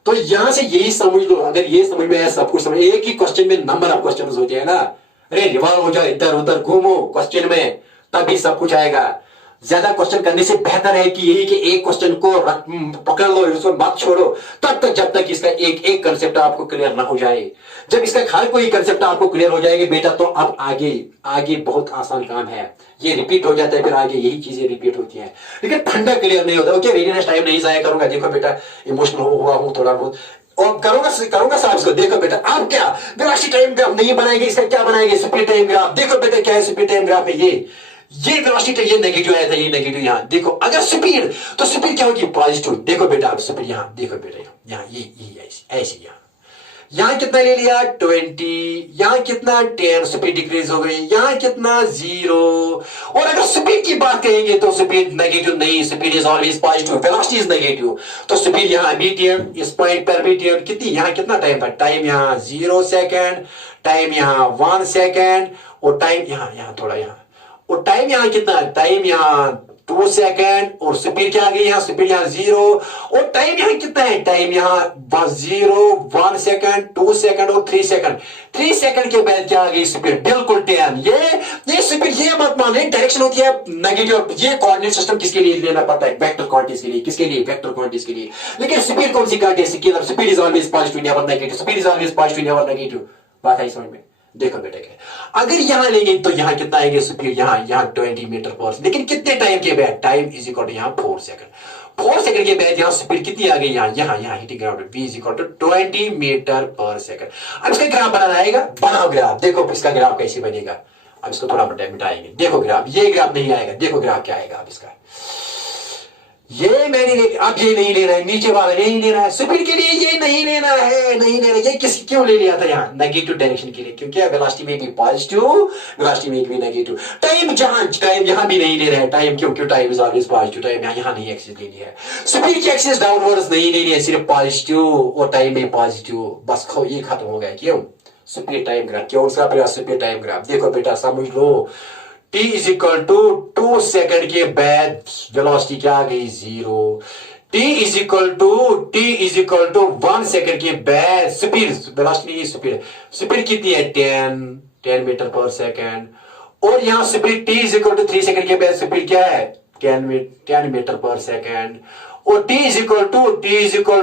तो यहां से यही समझ लो, अगर ये समझ में आया, सब कुछ समझ, एक ही क्वेश्चन में नंबर ऑफ क्वेश्चन होते हैं ना। अरे रिवॉल्व हो जाओ, इधर उधर घूमो क्वेश्चन में, तभी सब कुछ आएगा। ज्यादा क्वेश्चन करने से बेहतर है कि यही कि एक क्वेश्चन को पकड़ लो, उसको मत छोड़ो तब तक जब तक इसका एक कंसेप्ट आपको क्लियर ना हो जाए। जब इसका हर कोई कंसेप्ट आपको क्लियर हो जाएगा बेटा, तो अब आगे बहुत आसान काम है। ये रिपीट हो जाता है, फिर आगे यही चीजें रिपीट होती हैं, लेकिन फंडा क्लियर नहीं होता। ओके, वेरी नेक्स्ट टाइम नहीं जाया करूंगा। देखो बेटा इमोशनल हुआ हूं थोड़ा बहुत, और करूंगा साहब इसको। देखो बेटा आप क्या वेलोसिटी टाइम ग्राफ नहीं बनाएंगे, इसका क्या बनाएंगे? Speed time graph. देखो बेटा क्या है स्पीड टाइम ग्राफ में, ये वेलोसिटी, ये नेगेटिव आया था, ये नेगेटिव यहाँ देखो। अगर स्पीड, तो स्पीड क्या होगी? पॉजिटिव। देखो बेटा आप स्पीड यहाँ देखो बेटा, यहाँ ये ऐसे यहाँ कितना ले लिया? 20, यहाँ कितना 10, स्पीड डिक्रीज हो गई, यहाँ कितना 0। और अगर स्पीड की बात करेंगे तो स्पीड नेगेटिव नहीं, speed is always positive, velocity is negative. तो स्पीड यहाँ भी 10, इस पॉइंट पर भी 10, कितनी यहाँ कितना टाइम था? टाइम यहाँ 0 सेकेंड, टाइम यहाँ 1 सेकेंड, और टाइम यहाँ थोड़ा यहाँ, और टाइम यहाँ कितना? टाइम यहाँ 2 सेकेंड, और स्पीड क्या आ गई यहाँ? स्पीड यहाँ 0, और टाइम यहाँ कितना है? टाइम यहाँ 0, 1 सेकेंड, 2 सेकेंड और 3 सेकेंड। 3 सेकेंड के बाद क्या आ गई? स्पीड बिल्कुल 10। ये स्पीड, ये मत माने डायरेक्शन होती है नेगेटिव। ये कोऑर्डिनेट सिस्टम किसके लिए लेना पड़ता है? वेक्टर क्वांटिटीज के लिए। किसके लिए? वेक्टर क्वांटिटीज के लिए। लेकिन स्पीड कौन सी quantity? Speed is always positive never negative, speed is always positive never negative. बात आई समझ में? देखो बेटा क्या, अगर यहां लेंगे तो यहां कितना आएगा स्पीड? यहाँ 20 मीटर पर, लेकिन कितने टाइम के बाद? टाइम इज इक्वल टू यहाँ 4 सेकंड। 4 सेकंड के बाद यहाँ स्पीड कितनी आ गई? यहाँ hitting ground v is equal to 20 metre per second. अब इसका ग्राफ बनाना आएगा, बनाओ ग्राफ। देखो इसका ग्राफ कैसे बनेगा, अब इसको थोड़ा मिटाएंगे। देखो ग्राफ, ये ग्राफ नहीं आएगा, देखो ग्राफ क्या आएगा अब इसका। ये मैंने अब ये नहीं लेना है, नीचे वाला नहीं लेना है, स्पीड के लिए ये नहीं लेना है, नहीं लेना। ये क्यों ले लिया था यहाँ? नेगेटिव डायरेक्शन के लिए, क्योंकि वेलोसिटी में भी पॉजिटिव, वेलोसिटी में भी नेगेटिव। टाइम टाइम यहाँ भी नहीं ले रहे हैं, टाइम क्यों? Time is always positive, time यहाँ नहीं एक्सिस लेनी है। स्पीड की एक्सिस डाउनवर्ड्स नहीं लेनी है, सिर्फ पॉजिटिव, और टाइम में पॉजिटिव, बस ये खत्म हो गया। क्यों? Speed time graph. क्यों उसका स्पीड टाइम ग्राफ? देखो बेटा समझ लो, t is equal to 2 second के बाद वेलोसिटी क्या आ गई? 0। t is equal to 1 second के बाद स्पीड, वेलोसिटी नहीं स्पीड कितनी है? 10 मीटर पर सेकंड। और यहाँ speed t is equal to 3 seconds के बाद स्पीड क्या है? 10 मीटर पर सेकंड। और t is equal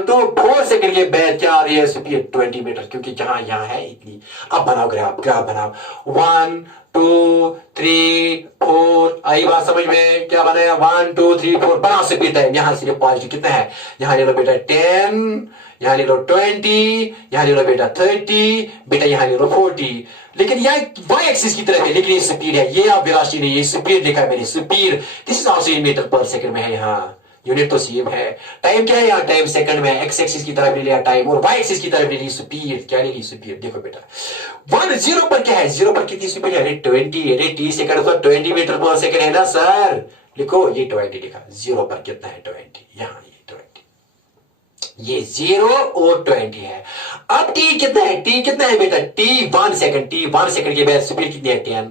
to 4 seconds के बाद क्या आ रही है स्पीड 20 मीटर, क्योंकि जहां यहां है इतनी। अब बनाओ ग्राफ बनाओ 1 2 3 4, आई बात समझ में? क्या बनाया 1 2 3 4 बनाओ स्पीड टाइम। यहां से पॉजिटिव कितना है, यहां ले लो बेटा 10, यहां ले लो 20, यहां ले लो बेटा 30, बेटा यहां ले लो 40। लेकिन यह y एक्सिस की तरफ है, लेकिन ये स्पीड है, ये आप वेलोसिटी नहीं, ये स्पीड लिखा है मैंने, speed. This is also in metre per second में है, यहाँ यूनिट तो सेम है। टाइम क्या है यहाँ, टाइम सेकंड में। एक्स एक्सिस की तरफ ले लिया टाइम और y एक्सिस की तरफ ले ली स्पीड। क्या ले ली स्पीड, देखो बेटा 1 0 पर क्या है, 0 पर कितनी स्पीड है, अरे 20, अरे t सेकंड पर 20 मीटर पर सेकंड है ना सर। लिखो ये 20 लिखा, 0 पर कितना है 20, यहाँ ये 20, ये 0 और 20 है। अब t कितना है, t कितना है बेटा, t 1 सेकंड, t 1 सेकंड के बाद स्पीड कितनी है 10।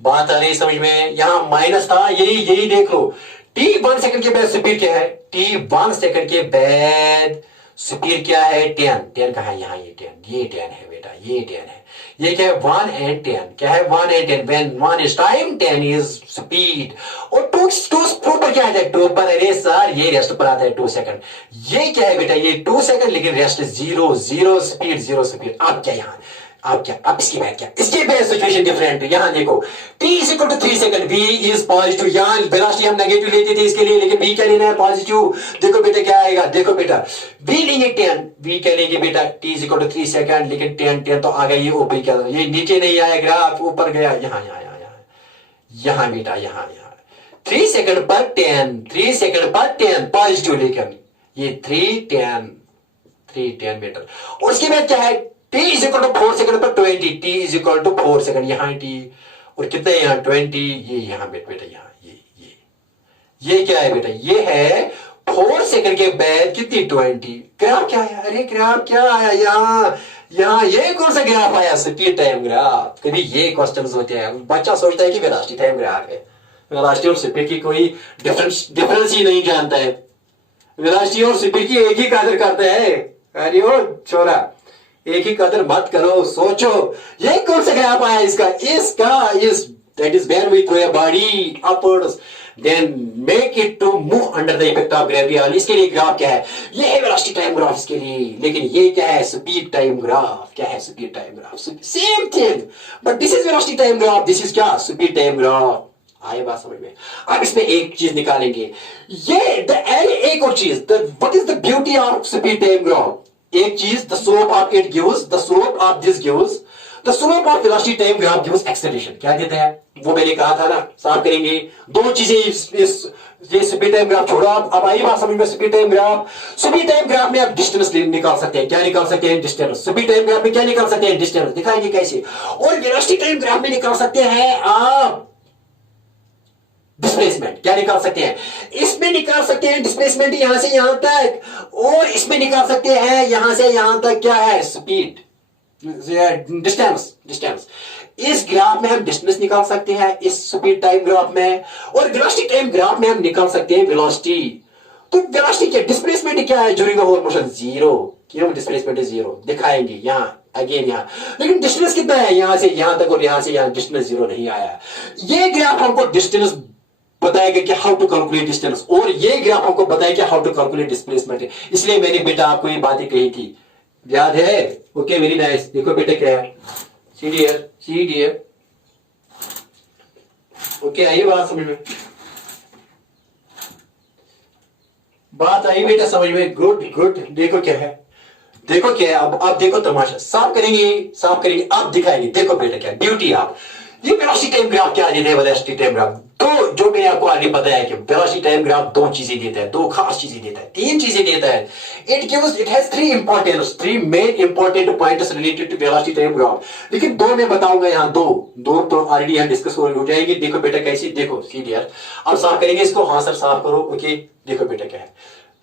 बात आ रही समझ में, यहां माइनस था, यही देख लो। t 1 सेकंड के बाद स्पीड क्या है, t 1 सेकंड के बाद स्पीड क्या है 10। 10 कहा है, यहाँ ये 10 है बेटा, ये 10 है। ये क्या है 1 and 10, क्या है 1 and 10, when 1 is time 10 is speed। और 2 पर क्या है, 2 पर, अरे सर ये रेस्ट पर आता है 2 सेकंड। ये क्या है बेटा, ये 2 सेकंड, लेकिन रेस्ट 0 स्पीड। अब क्या यहाँ, अब इसके बाद क्या, इसके बाद सिचुएशन डिफरेंट है। यहां देखो t is equal to 3 seconds, v is positive. यहां वेलोसिटी हम नेगेटिव लेते थे इसके लिए, लेकिन v क्या लेना है, पॉजिटिव। देखो बेटा क्या आएगा, देखो बेटा v लेंगे 10, v क्या लेंगे बेटा, t is equal to 3 seconds, लेकिन 10 तो आ गया, ये ऊपर क्या, ये नीचे नहीं आया ग्राफ, ऊपर गया, यहां बेटा, यहां 3 सेकंड पर 10 पॉजिटिव, लेकिन ये 3 10 मीटर। और इसके बाद क्या है, t is equal to 4 seconds पर 20, t is equal to 4 seconds, यहां t और कितना है यहाँ 20, ये यहां बेटा यहाँ ये क्या है बेटा, ये है 4 सेकंड के बाद कितनी 20। ग्राफ क्या आया, अरे ग्राफ क्या आया यहाँ ये कौन सा ग्राफ आया, स्पीड टाइम ग्राफ। कभी ये क्वेश्चंस होते हैं, बच्चा सोचता है कि वेलोसिटी टाइम ग्राफ है, वेलोसिटी और स्पीड की कोई डिफरेंस ही नहीं जानता है। वेलोसिटी और स्पीड की एक ही कदर करता है, अरे ओ छोरा एक ही कदर मत करो, सोचो ये कौन सा ग्राफ आया इसका इस that is bandwidth of a body upwards then make it to move under the effect of gravity। और इसके लिए ग्राफ क्या है, ये है वेलोसिटी टाइम ग्राफ इसके लिए। लेकिन ये क्या है, स्पीड टाइम ग्राफ। क्या है speed time graph, same thing, but this is velocity time graph, this is क्या, स्पीड टाइम ग्राफ। आए बात समझ में। अब इसमें एक चीज निकालेंगे, ये एक और चीज, what is the beauty of speed time graph. एक चीज, the slope of it gives, the slope of this gives, the slope of velocity time graph gives acceleration. क्या देता है, वो मैंने कहा था ना, साफ करेंगे दो चीजें ये स्पीड टाइम ग्राफ छोड़ो। अब आई बात समझ में, स्पीड टाइम ग्राफ में आप डिस्टेंस निकाल सकते हैं। क्या निकाल सकते हैं, डिस्टेंस। स्पीड टाइम ग्राफ में क्या निकाल सकते हैं, डिस्टेंस। दिखाएंगे कैसे। और वेलोसिटी टाइम ग्राफ में निकाल सकते हैं आप डिस्प्लेसमेंट। क्या निकाल सकते हैं, इसमें निकाल सकते हैं डिस्प्लेसमेंट यहां से यहां तक, और इसमें निकाल सकते हैं यहां से यहां तक क्या है, स्पीड डिस्टेंस। इस ग्राफ में हम डिस्टेंस निकाल सकते हैं, इस स्पीड टाइम ग्राफ में, और वेलोसिटी टाइम ग्राफ में हम निकाल सकते हैं वेलोसिटी। तो वेलोसिटी क्या, डिस्प्लेसमेंट क्या है ड्यूरिंग द होल मोशन, 0। क्यों डिस्प्लेसमेंट इज 0, दिखाएंगे यहां अगेन यहां। लेकिन डिस्टेंस कितना है, यहां से यहां तक और यहां से यहां, डिस्टेंस 0 नहीं आया। ये ग्राफ हमको डिस्टेंस बताएगा कि हाउ टू कैलकुलेट डिस्टेंस, और ये ग्राफ हमको बताएगा हाउ टू कैलकुलेट डिस्प्लेसमेंट। इसलिए मैंने बेटा आपको ये बातें कही थी, याद है। Okay very nice. देखो बेटा क्या है, सी डी ओके, आइए बात समझ में, बात आई बेटा समझ में, गुड। देखो क्या है, अब देखो तमाशा, साफ करेंगे अब दिखाएंगे। देखो बेटा क्या ब्यूटी, आप ये वेलोसिटी टाइम ग्राफ क्या देता है, वेलोसिटी टाइम ग्राफ तो जो मैंने आपको आगे बताया कि वेलोसिटी टाइम ग्राफ दो चीजें देता है, दो खास चीजें देता है, तीन चीजें देता है। It has three main important points related to velocity time graph, लेकिन दो मैं बताऊंगा यहाँ, दो तो ऑलरेडी यहाँ डिस्कस हो जाएगी। देखो बेटा कैसी, देखो सीरियर। अब साफ करेंगे इसको, हाँ सर साफ करो। ओके देखो बेटा क्या है,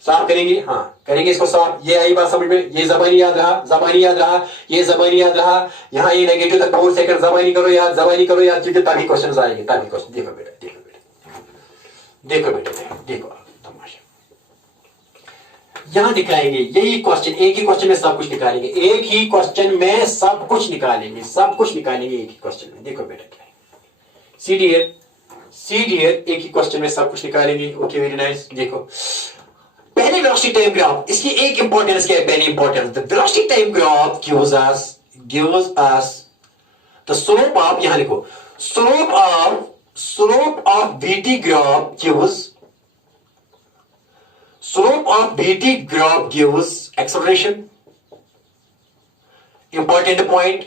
साफ करेंगे, हाँ करेंगे इसको साफ। ये आई बात समझ में, ये जबानी याद रहा, ये जबानी याद रहा। यहाँ ये नेगेटिव तक 4 सेकंड जबानी करो याद, क्योंकि तभी क्वेश्चन आएंगे, तभी क्वेश्चन। देखो बेटा देखो तमाशा, यहां दिखाएंगे यही क्वेश्चन, एक ही क्वेश्चन में सब कुछ निकालेंगे, एक ही क्वेश्चन में सब कुछ निकालेंगे एक ही क्वेश्चन में। देखो बेटा क्या है, सी डियर, एक ही क्वेश्चन में सब कुछ निकालेंगे। Okay very nice. देखो पहले वेलोसिटी टाइम ग्राफ, इसकी एक इंपॉर्टेंस क्या है, पहली importance, the velocity time graph gives us the slope of, यहां लिखो, slope of VT graph gives acceleration. Important point,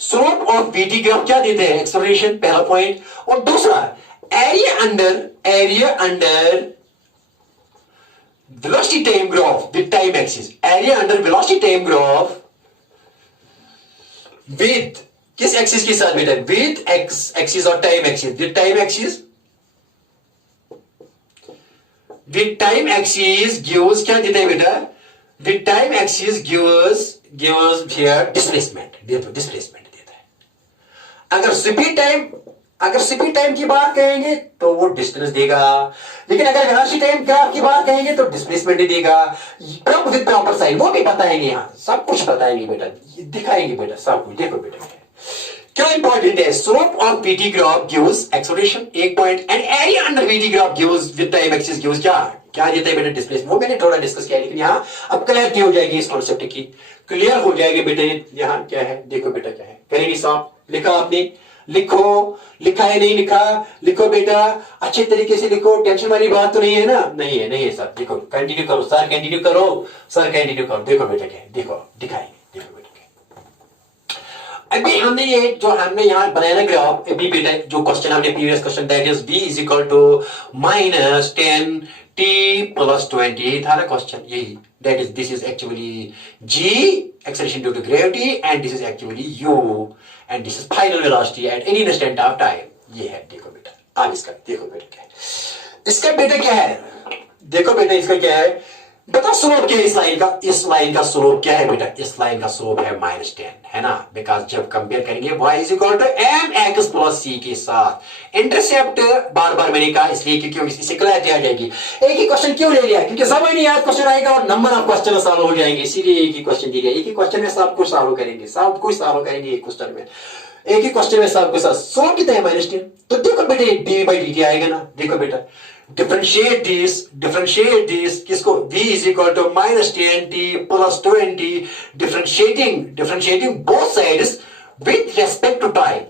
slope of VT graph क्या देते हैं, एक्सेलरेशन, पहला पॉइंट। और दूसरा, area under velocity time graph with time axis, area under velocity time graph with किस axis के साथ बेटा, विद एक्स एक्सिस और time axis, with time axis gives क्या देता है बेटा, with time axis gives here displacement देता है। अगर स्पीड टाइम की बात कहेंगे तो वो डिस्टेंस देगा, लेकिन अगर वेलोसिटी टाइम ग्राफ की बात कहेंगे तो डिस्प्लेसमेंट ही देगा। विद प्रॉपर साइन, वो भी बताएंगे, यहां सब कुछ बताएंगे बेटा, दिखाएंगे बेटा सब कुछ। देखो बेटा क्या इंपॉर्टेंट है, slope of VT graph gives acceleration, एक point, and area under VT graph gives with time axis gives क्या देता है बेटा, डिस्प्लेसमेंट। वो मैंने थोड़ा डिस्कस किया, लेकिन यहां अब क्लियरिटी हो जाएगी इस कॉन्सेप्ट की, क्लियर हो जाएगी बेटा। यहां क्या है, देखो बेटा क्या है, करेंगे साहब, लिखा आपने, लिखा है नहीं लिखा, लिखो बेटा, अच्छे तरीके से लिखो, टेंशन वाली बात तो नहीं है ना, नहीं है सर। देखो कंटिन्यू करो सर, कंटिन्यू करो, देखो बेटा क्या है, देखो दिखाएंगे, देखो बेटा क्या। अभी हमने यहाँ बनाया ना ग्राफ, अभी बेटा जो क्वेश्चन हमने previous question, that is V is equal to -10t + 20 था ना क्वेश्चन, यही, that is, this is actually G, acceleration due to gravity, and this is actually U, and this is final velocity at any instant of time. ये है, देखो बेटा, अब इसका देखो बेटा क्या है, इसका बेटा क्या है, देखो बेटा इसका क्या है, बता स्लोप क्या है इस लाइन का स्लोप क्या है बेटा, इस लाइन का स्लोप है -10, है ना, बिकॉज जब कंपेयर करेंगे y is equal to mx + c के साथ, इंटरसेप्ट बार बार मैंने कहा इसलिए क्योंकि इससे क्लैरिटी आ जाएगी। एक ही क्वेश्चन क्यों ले लिया, क्योंकि समझ नहीं आया, क्वेश्चन आएगा और नंबर ऑफ क्वेश्चन सॉल्व हो जाएंगे, इसीलिए एक ही क्वेश्चन दिया गया, एक ही क्वेश्चन में सब कुछ सॉल्व करेंगे, सब कुछ सॉल्व करेंगे एक क्वेश्चन में, एक ही क्वेश्चन में सब कुछ। स्लोप कितना है, -10, तो देखो बेटा dv/dt आएगा ना, देखो बेटा डिफरेंशिएट दिस किसको, v is equal to -10t + 20, differentiating both sides with respect to time,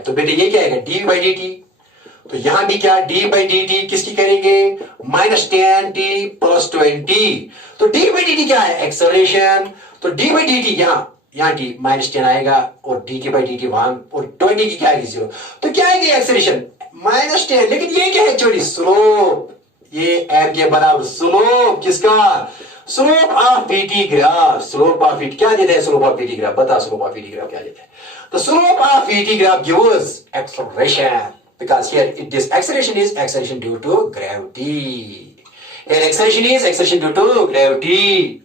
तो बेटे ये क्या आएगा, dv/dt। तो यहां भी क्या, dv/dt किसकी करेंगे, -10t + 20, तो dv/dt क्या है, एक्सेलरेशन, तो dv/dt यहाँ t -10 आएगा और dt/dt 1 और 20 की क्या आएगी 0, तो क्या आएगी एक्सेलरेशन -10, लेकिन ये क्या है एक्चुअली, स्लोप, ये m के बराबर स्लोप किसका, slope of VT graph, slope of VT क्या देता है, स्लोप ऑफ VT ग्राफ, बता स्लोप ऑफ VT ग्राफ क्या देता है, तो slope of VT graph gives acceleration, because here this acceleration is acceleration due to gravity, here acceleration is acceleration due to gravity।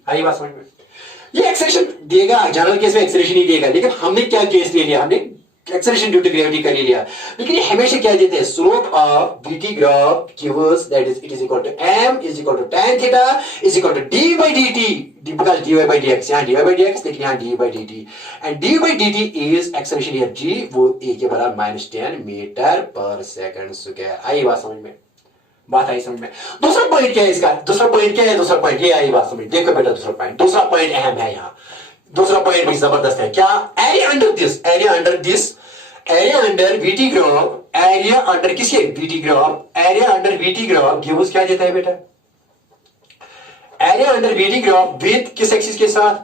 आई बात समझ में, ये एक्सेलरेशन देगा, जनरल केस में एक्सेलरेशन ही देगा, लेकिन हमने क्या केस ले लिया, हमने एक्सेलरेशन ड्यू टू ग्रेविटी कर लिया, लेकिन ये हमेशा क्या देते हैं, slope of VT graph gives that is it is equal to m is equal to tan theta is equal to d/dt, because dy/dx, यहां dy/dx, लेकिन यहां d/dt, and d/dt is acceleration here g, वो a के बराबर -10 metre per second square. आई बात समझ में, बात आई समझ में। दूसरा पॉइंट क्या है इसका, दूसरा पॉइंट ये आई बात समझ, देखो बेटा दूसरा पॉइंट अहम है यहाँ, दूसरा पॉइंट भी जबरदस्त है, क्या, area under VT graph, area under किसके, VT graph, area under VT graph gives क्या देता है बेटा, area under VT graph with किस एक्सिस के साथ,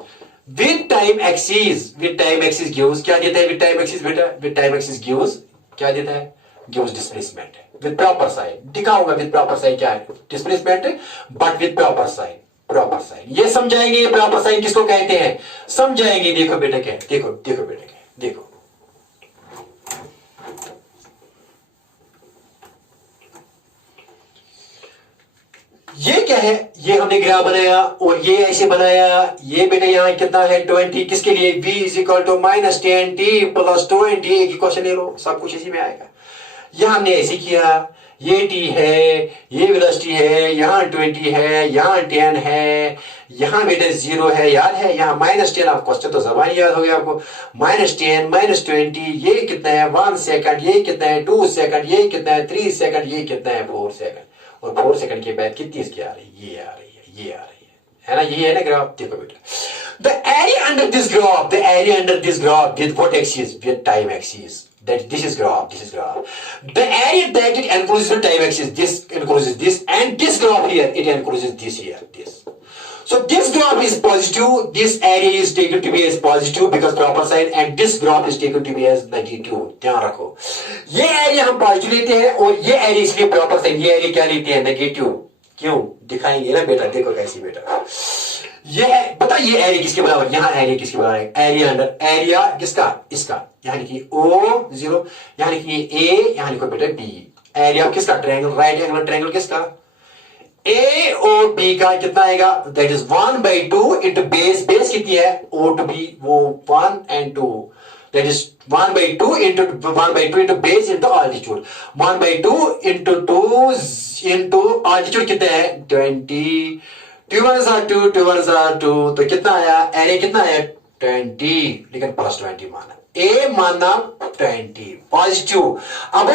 विद टाइम एक्सिस गिव्स क्या देता है, विद टाइम एक्सिस बेटा, विद टाइम एक्सिस गिव्स क्या देता है, gives displacement with proper sign, दिखाऊंगा विद प्रॉपर साइन क्या है, displacement but with proper sign, ये समझाएंगे, ये प्रॉपर साइन किसको कहते हैं, समझाएंगे। देखो बेटा क्या है, देखो बेटा क्या है, देखो ये क्या है, ये हमने ग्राफ बनाया और ये ऐसे बनाया, ये बेटा यहाँ कितना है 20, किसके लिए, v is equal to -10t + 20, एक क्वेश्चन ले लो, सब कुछ इसी में आएगा। यह हमने ऐसे किया, ये t है, ये वेलोसिटी है, यहाँ 20 है, यहाँ 10 है, यहाँ बेटा 0 है, याद है, यहाँ -10, आप क्वेश्चन तो जबान याद हो गया आपको, -10 -20, ये कितना है 1 सेकंड, ये कितना है 2 सेकंड, ये कितना है 3 सेकंड, ये कितना है 4 सेकंड, और 4 सेकंड के बाद कितनी इसकी आ रही है, ये आ रही है, ये आ रही है ना, ये है ना ग्राफ। देखो बेटा, the area under this graph, the area under this graph with what axis, with time axis, that this is graph. The area that it encloses the time axis, this encloses this, and this graph here, it encloses this here, this. So this graph is positive, this area is taken to be as positive because proper side, and this graph is taken to be as negative. ध्यान रखो, ये area हम positive लेते हैं और ये area इसलिए proper side, ये एरिया क्या लेते हैं, नेगेटिव। क्यों दिखाएंगे ना बेटा, देखो कैसी बेटा, ये बता, ये एरिया किसके बराबर, यहाँ एरिया किसके बराबर है, एरिया अंडर, एरिया किसका, इसका, यहाँ लिखिए O0, यहाँ लिखिए A, यहाँ लिखो बेटा B। एरिया किसका, ट्रायंगल, राइट एंगल ट्रायंगल किसका, A और B का कितना आएगा, that is 1/2 into base, base कितनी है O to B, वो 1 and 2, that is 1/2 into base into altitude, 1/2 into 2 into altitude कितना है 20, 2 1 are 2, 2 1 are 2, तो कितना आया, एरिया कितना आया 20, लेकिन प्लस 20 माना, ए माना 20 पॉजिटिव। अब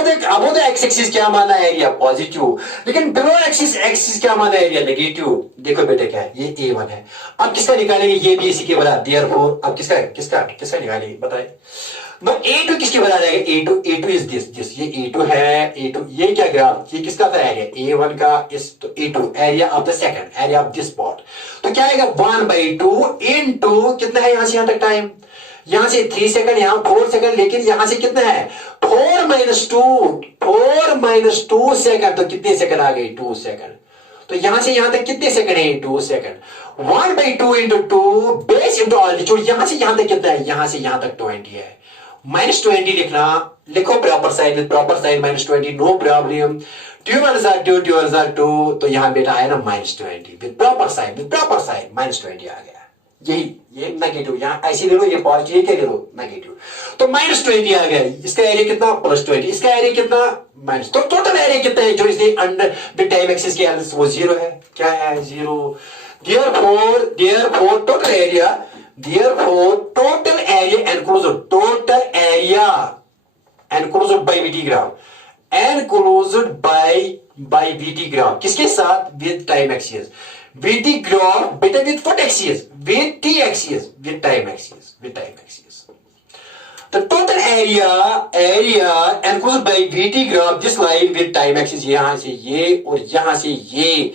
एक्स एक्सिस क्या माना, एरिया पॉजिटिव, लेकिन बिलो एक्सिस क्या माना, एरिया नेगेटिव। देखो बेटे क्या है, ये A1 है, अब किसका निकालेंगे, ये भी इसी के बराबर, देयरफॉर अब किसका निकालेंगे बताए, A2 किसके बराबर आएगा, A2 इज दिस, ये A2 है, A2 ये क्या ग्राफ, ये किसका था एरिया, A1 का, इस तो A2 area of the second, area of this spot, तो क्या आएगा 1/2 इनटू कितना है, यहां से यहां तक टाइम, यहां से 3 सेकंड, यहां 4 सेकंड, लेकिन यहां से कितना है 4 - 2 सेकंड, तो कितने सेकंड आ गए 2 सेकंड, तो यहां से यहां तक कितने सेकंड है 2 second, 1/2 into 2 base into altitude, यहां से यहां तक कितना है, यहां से यहां तक 20 है, -20 लिखना, लिखो proper side with proper side -20, no problem, 2 1 are 2, 2 1 are 2, तो यहां बेटा आया ना -20 विद प्रॉपर साइड -20 आ गया, यही ये नेगेटिव, यहां ऐसे ले लो, ये पॉजिटिव, ये क्या ले लो नेगेटिव, तो -20 आ गया, इसका एरिया कितना +20, इसका एरिया कितना माइनस, तो टोटल एरिया कितना है जो इसने अंडर द टाइम एक्सिस के अंदर, वो 0 है, क्या है 0, therefore total area enclosed by VT graph, enclosed by VT graph किसके साथ, with time axis, VT graph better with what axis, with T axis, with time axis. The total area enclosed by VT graph, this line with time axis, यहां से ये और यहां से ये,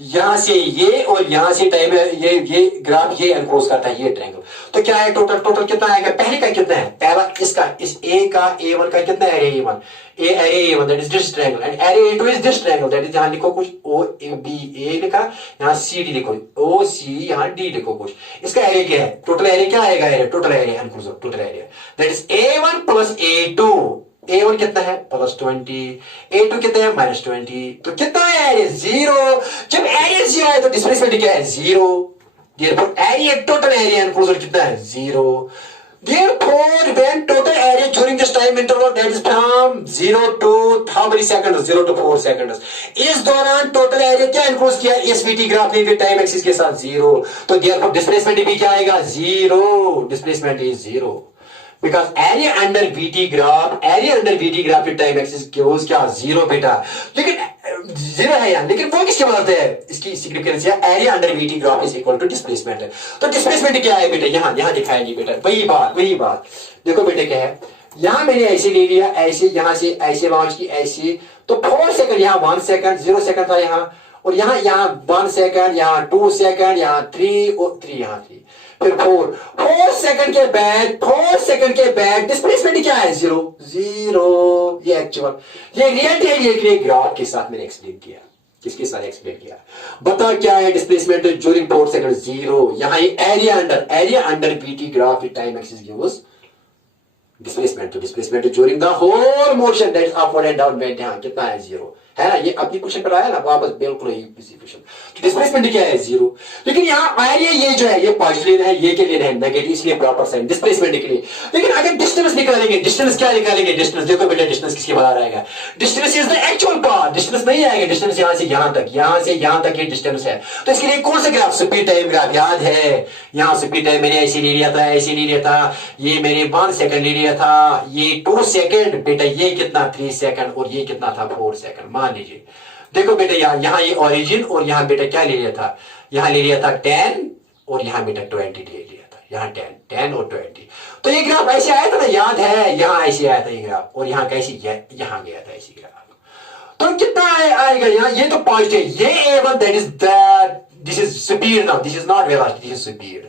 यहां से ये और यहां से टाइम, ये ग्राफ ये एनक्लोज करता है, ये ट्रायंगल, तो क्या है टोटल कितना आएगा, पहले का कितना है, पहला इसका, इस A का A1 का कितना area A1, area A1 that is this triangle, and area A2 is this triangle, that is यहां लिखो कुछ OBA लिखा, यहां CD लिखो, OC, यहां D लिखो कुछ, इसका एरिया क्या है, टोटल एरिया क्या आएगा, area total area enclose, total area that is A1 plus A2, A1 कितना है +20, A2 कितना है -20, तो कितना है एरिया 0, जब एरिया 0 है तो डिस्प्लेसमेंट क्या है 0, therefore area total area enclosure कितना है 0, therefore when total area during this time interval that is from 0 to how many seconds, 0 to 4 seconds, इस दौरान टोटल एरिया क्या एनक्लोज किया इस VT ग्राफ ने विद टाइम एक्सिस के साथ 0, तो therefore डिस्प्लेसमेंट भी क्या आएगा 0, displacement is 0, because area under VT graph with time axis क्यों क्या 0 बेटा, लेकिन 0 है यहाँ, लेकिन वो किसके बराबर है, इसकी सिग्निफिकेंस है area under VT graph is equal to displacement है, तो डिस्प्लेसमेंट क्या है बेटा, यहाँ दिखाएंगे बेटा, वही बात देखो बेटे क्या है, यहाँ मैंने ऐसे ले लिया, ऐसे यहाँ से ऐसे लॉन्च की ऐसे, तो 4 सेकंड, यहाँ 1 सेकंड 0 सेकंड था यहाँ, और यहाँ 1 सेकंड, यहाँ 2 सेकंड, यहाँ 3 और 3 यहाँ 3, फिर 4 सेकंड के बाद डिस्प्लेसमेंट क्या है 0, ये एक्चुअल, ये रियलिटी है, ये ग्राफ के साथ मैंने एक्सप्लेन किया, किसके साथ एक्सप्लेन किया, बता क्या है डिस्प्लेसमेंट ड्यूरिंग 4 सेकंड 0, यहाँ ये area under VT graph with time axis gives displacement, तो displacement during the whole motion that is upward and downward, यहाँ कितना है 0 है ना, ये अपनी क्वेश्चन पर आया ना वापस, बिल्कुल ही क्वेश्चन, तो डिस्प्लेसमेंट क्या है 0, लेकिन यहाँ एरिया ये जो है ये पॉजिटिव लेना है, ये के लेना है नेगेटिव, इसलिए प्रॉपर साइन डिस्प्लेसमेंट के लिए, लेकिन अगर डिस्टेंस निकालेंगे, डिस्टेंस क्या निकालेंगे, डिस्टेंस देखो बेटा, डिस्टेंस किसके बाहर आएगा, distance is the actual path, distance नहीं आएगा, डिस्टेंस यहाँ से यहाँ तक ये डिस्टेंस है, तो इसके लिए कौन सा ग्राफ, स्पीड टाइम ग्राफ, याद है यहाँ स्पीड टाइम मैंने ऐसे ले लिया था, ये मैंने 1 सेकंड ले लिया था, ये 2 सेकंड बेटा, ये कितना 3 सेकंड, और ये कितना था 4 सेकंड, मान लीजिए, देखो बेटा यहाँ ये ओरिजिन और यहाँ बेटा क्या ले लिया था, यहाँ ले लिया था 10 और यहाँ बेटा 20 ले लिया था, यहाँ 10 और 20। तो ये ग्राफ ऐसे आया था ना, याद है, यहाँ ऐसे आया था ये ग्राफ, और यहाँ कैसे यहाँ गया था ऐसे ग्राफ। तो कितना आएगा यहाँ, ये तो पॉजिटिव, ये A1 that is that, this is speed now, this is not velocity, this is speed,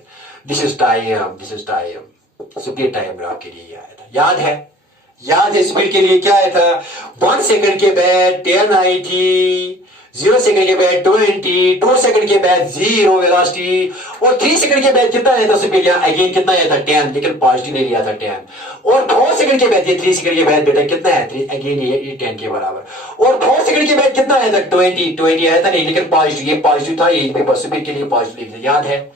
this is time, this is time, speed time graph के लिए आया था, याद है, याद है स्पीड के लिए क्या आया था, 1 सेकंड के बाद 10 आई थी, 0 सेकंड के बाद 20, 2 सेकंड के बाद 0 वेलोसिटी, और 3 सेकंड के बाद कितना आया था स्पीड, यहाँ अगेन कितना आया था 10, लेकिन पॉजिटिव ले लिया था 10, और 4 सेकंड के बाद, ये 3 सेकंड के बाद बेटा कितना है 3, अगेन ये 10 के बराबर, और 4 सेकंड के बाद कितना आया था 20 आया था नहीं, लेकिन पॉजिटिव, ये पॉजिटिव था, ये स्पीड के लिए पॉजिटिव ले लिया, याद है।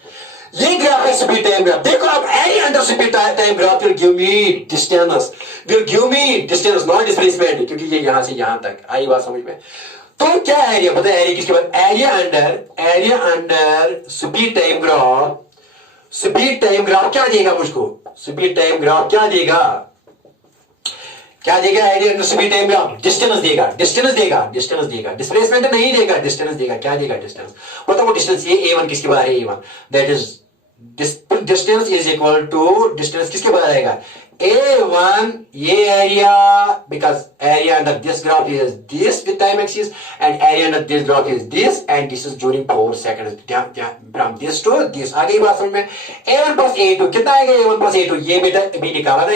ये ग्राफ है स्पीड टाइम ग्राफ, देखो अब any under speed time graph will give me distance, not displacement, क्योंकि ये यहां से यहां तक आई बात समझ में। तो क्या एरिया पता है, एरिया किसके बाद, area under speed time graph क्या देगा मुझको, स्पीड टाइम ग्राफ क्या देगा, area under speed time graph, distance देगा, डिस्प्लेसमेंट नहीं देगा, डिस्टेंस देगा, क्या देगा डिस्टेंस, मतलब वो डिस्टेंस, ये A1 किसके बाद है, A1 that is distance is equal to, distance किसके बाद आएगा A1, ये area, because area under this graph is this with time axis, and area under this graph is this, and this is during 4 seconds, from this to this, आगे बात समझ में। A1 plus A2 कितना आएगा, A1 plus A2, ये बेटा अभी निकाला ना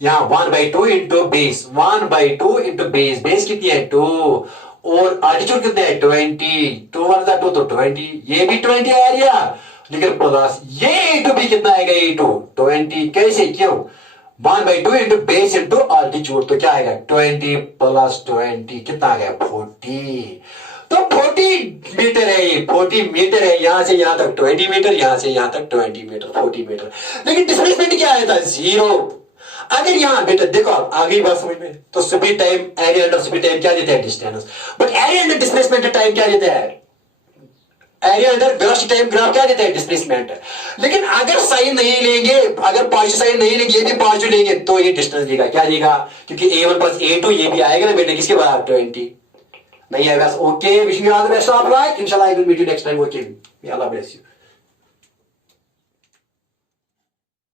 यहाँ 1/2 इंटू बेस, 1/2 इंटू बेस कितनी है 2, और एल्टीट्यूड कितना है 20, 2 1 2 तो 20, ये भी 20 एरिया, लेकिन प्लस ये A2 भी कितना आएगा, A2 20, कैसे क्यों, 1/2 इंटू बेस इंटू एल्टीट्यूड, तो क्या आएगा 20 प्लस 20 कितना आ गया 40, तो 40 मीटर है, ये 40 मीटर है, यहां से यहां तक 20 मीटर, यहां से यहां तक 20 मीटर, 40 मीटर, लेकिन डिस्प्लेसमेंट क्या आया था 0। अगर यहां बेटा देखो आप आगे बात समझ में, तो speed time, area under speed time क्या देता है distance, but area under displacement time क्या देता है, area under velocity time graph क्या देता है डिस्प्लेसमेंट, लेकिन अगर साइन नहीं लेंगे, अगर पॉजिटिव साइन नहीं लेंगे, ये भी पॉजिटिव लेंगे, तो ये डिस्टेंस देगा, क्या देगा, क्योंकि A1 प्लस A2 ये भी आएगा ना बेटा किसके बराबर 20 नहीं आएगा। Okay, wishing you all the best of luck, इंशाल्लाह I will meet you next time. Okay, Allah bless you.